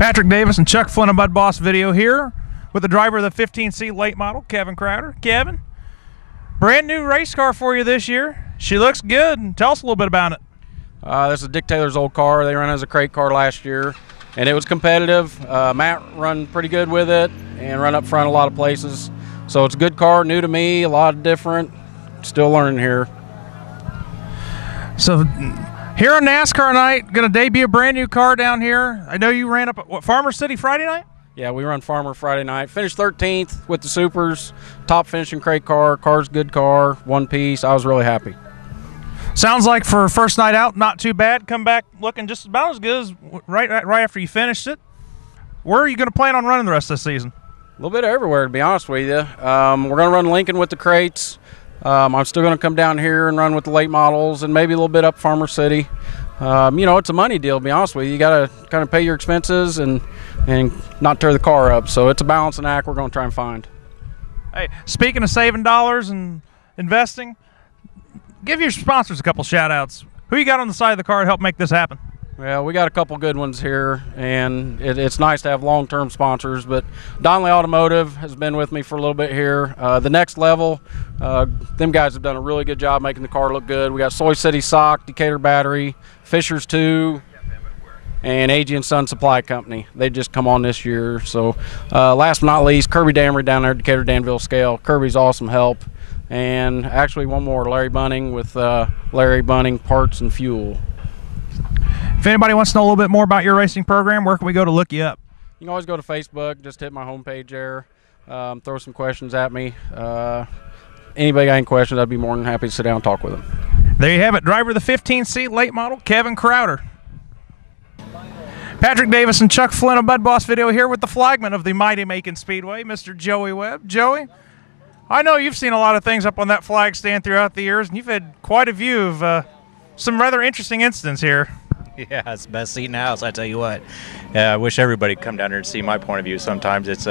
Patrick Davis and Chuck Flynn of Mud Boss Video here with the driver of the 15C late model, Kevin Crowder. Kevin, brand new race car for you this year. She looks good. Tell us a little bit about it. This is Dick Taylor's old car. They ran as a crate car last year, and it was competitive. Matt run pretty good with it and run up front a lot of places. So it's a good car, new to me, a lot of different. Still learning here. So here on NASCAR night, going to debut a brand new car down here. I know you ran up at Farmer City Friday night? Yeah, we run Farmer Friday night. Finished 13th with the Supers. Top finishing crate car. Car's a good car, one piece. I was really happy. Sounds like for first night out, not too bad. Come back looking just about as good as right after you finished it. Where are you going to plan on running the rest of the season? A little bit everywhere, to be honest with you. We're going to run Lincoln with the crates. I'm still going to come down here and run with the late models and maybe a little bit up Farmer City. You know, it's a money deal, to be honest with you. You got to kind of pay your expenses and not tear the car up. So it's a balancing act we're going to try and find. Hey, speaking of saving dollars and investing, give your sponsors a couple shout-outs. Who you got on the side of the car to help make this happen? Well, we got a couple good ones here, and it's nice to have long-term sponsors. But Donnelly Automotive has been with me for a little bit here. The Next Level, them guys have done a really good job making the car look good. We got Soy City Sock, Decatur Battery, Fisher's 2, and A.G. & Son Supply Company. They just come on this year. So last but not least, Kirby Damery down there at Decatur Danville Scale. Kirby's awesome help. And actually one more, Larry Bunning with Larry Bunning Parts and Fuel. If anybody wants to know a little bit more about your racing program, where can we go to look you up? You can always go to Facebook, just hit my homepage there, throw some questions at me. Anybody got any questions, I'd be more than happy to sit down and talk with them. There you have it, driver of the 15C late model, Kevin Crowder. Patrick Davis and Chuck Flynn of Mud Boss Video here with the flagman of the mighty Macon Speedway, Mr. Joey Webb. Joey, I know you've seen a lot of things up on that flag stand throughout the years, and you've had quite a view of some rather interesting incidents here. Yeah, it's the best seat in the house, I tell you what. I wish everybody could come down here and see my point of view. Sometimes it's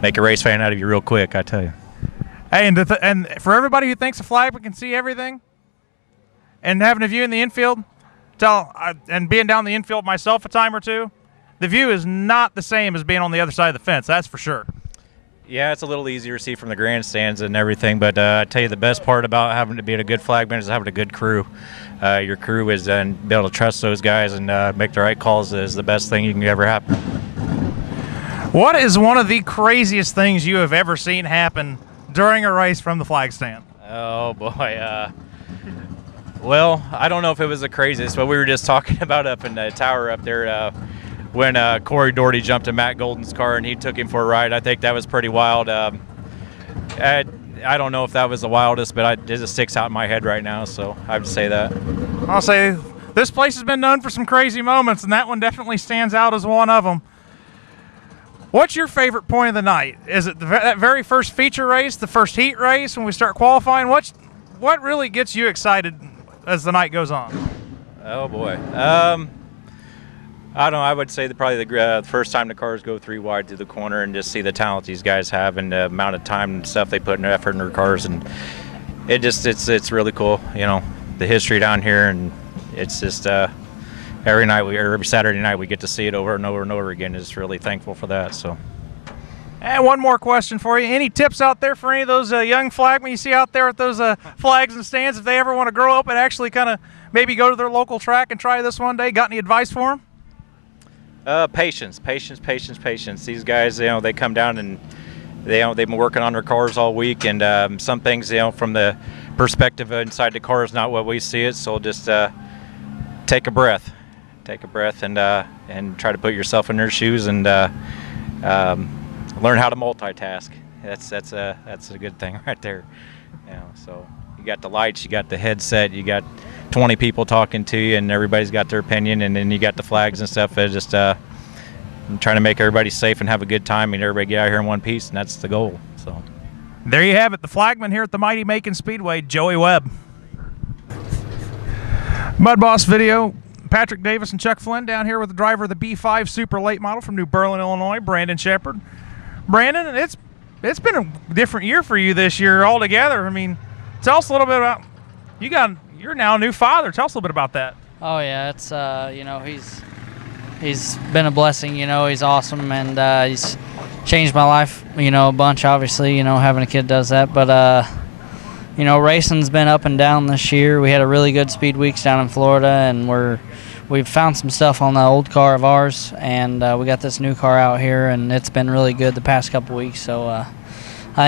make a race fan out of you real quick, I tell you. Hey, and for everybody who thinks a flagman can see everything, and having a view in the infield, and being down the infield myself a time or two, the view is not the same as being on the other side of the fence, that's for sure. Yeah, it's a little easier to see from the grandstands and everything, but I tell you the best part about having to be a good flagman is having a good crew. Your crew is be able to trust those guys and make the right calls is the best thing you can ever happen. What is one of the craziest things you have ever seen happen during a race from the flag stand? Oh boy, well, I don't know if it was the craziest, but we were just talking about up in the tower up there when Corey Doherty jumped in Matt Golden's car and he took him for a ride. I think that was pretty wild. I don't know if that was the wildest, but it just sticks out in my head right now, so I would say that. I'll say this place has been known for some crazy moments, and that one definitely stands out as one of them. What's your favorite point of the night? Is it that very first feature race, the first heat race when we start qualifying? What really gets you excited as the night goes on? Oh, boy. I don't know. I would say probably the first time the cars go 3 wide through the corner and just see the talent these guys have and the amount of time and stuff they put in effort in their cars, and it's really cool. You know, the history down here, and it's just every Saturday night we get to see it over and over and over again. Just really thankful for that. So. And one more question for you. Any tips out there for any of those young flagmen you see out there at those flags and stands if they ever want to grow up and actually kind of maybe go to their local track and try this one day? Got any advice for them? Patience. These guys, they come down and they've been working on their cars all week, and some things, from the perspective inside the car is not what we see it. So just take a breath, and try to put yourself in their shoes and learn how to multitask. That's a good thing right there. So you got the lights, you got the headset, you got 20 people talking to you, and everybody's got their opinion, and then you got the flags and stuff. Just I'm trying to make everybody safe and have a good time, and everybody get out here in one piece, and that's the goal. So there you have it, the flagman here at the mighty Macon Speedway, Joey Webb. Mud Boss Video, Patrick Davis and Chuck Flynn down here with the driver of the B5 Super Late Model from New Berlin, Illinois, Brandon Shepard. Brandon, it's been a different year for you this year altogether. I mean, tell us a little bit about you're now a new father. Tell us a little bit about that. Oh yeah, it's he's been a blessing. You know, he's awesome, and he's changed my life, you know, a bunch, obviously. You know, having a kid does that. But, you know, racing's been up and down this year. We had a really good speed weeks down in Florida, and we've found some stuff on the old car of ours, and we got this new car out here, and it's been really good the past couple weeks. So I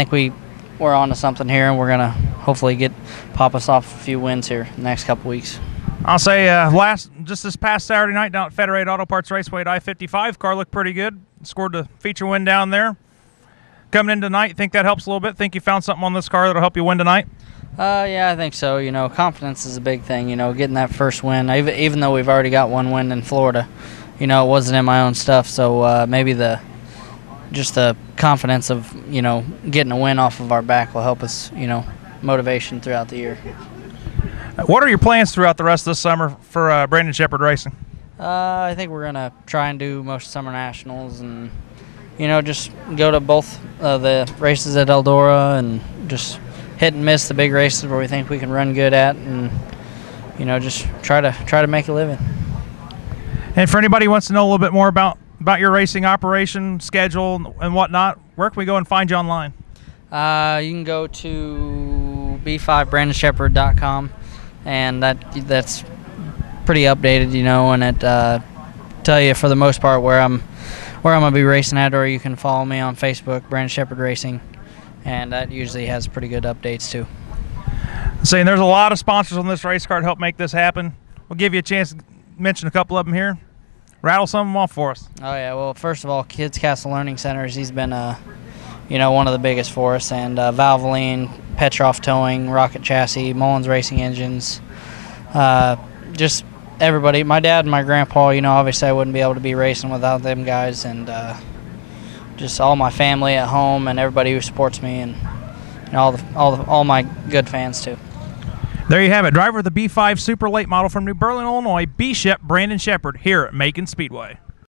think we're on to something here, and we're going to hopefully pop us off a few wins here the next couple weeks. I'll say just this past Saturday night down at Federated Auto Parts Raceway at I-55, car looked pretty good. Scored the feature win down there. Coming in tonight, think that helps a little bit? Think you found something on this car that'll help you win tonight? Yeah, I think so. You know, confidence is a big thing. You know, getting that first win, even though we've already got one win in Florida, you know, it wasn't in my own stuff. So maybe just the confidence of, you know, getting a win off of our back will help us, you know, motivation throughout the year. What are your plans throughout the rest of this summer for Brandon Shepherd Racing? I think we're going to try and do most summer nationals and, you know, just go to both the races at Eldora and just hit and miss the big races where we think we can run good at, and, you know, just try to make a living. And for anybody who wants to know a little bit more about your racing operation, schedule, and whatnot, where can we go and find you online? You can go to b5brandonshepherd.com, and that's pretty updated, you know, and it tell you for the most part where I'm gonna be racing at, or you can follow me on Facebook, Brandon Shepherd Racing, and that usually has pretty good updates too. Saying there's a lot of sponsors on this race car to help make this happen. We'll give you a chance to mention a couple of them here. Rattle some of them off for us. Oh yeah, well, first of all, Kids Castle Learning Centers, he's been you know, one of the biggest for us, and Valvoline, Petroff Towing, Rocket Chassis, Mullins Racing Engines, just everybody. My dad and my grandpa, you know, obviously I wouldn't be able to be racing without them guys, and just all my family at home and everybody who supports me, and you know, all my good fans too. There you have it. Driver of the B5 Super Late Model from New Berlin, Illinois, Brandon Shepherd here at Macon Speedway.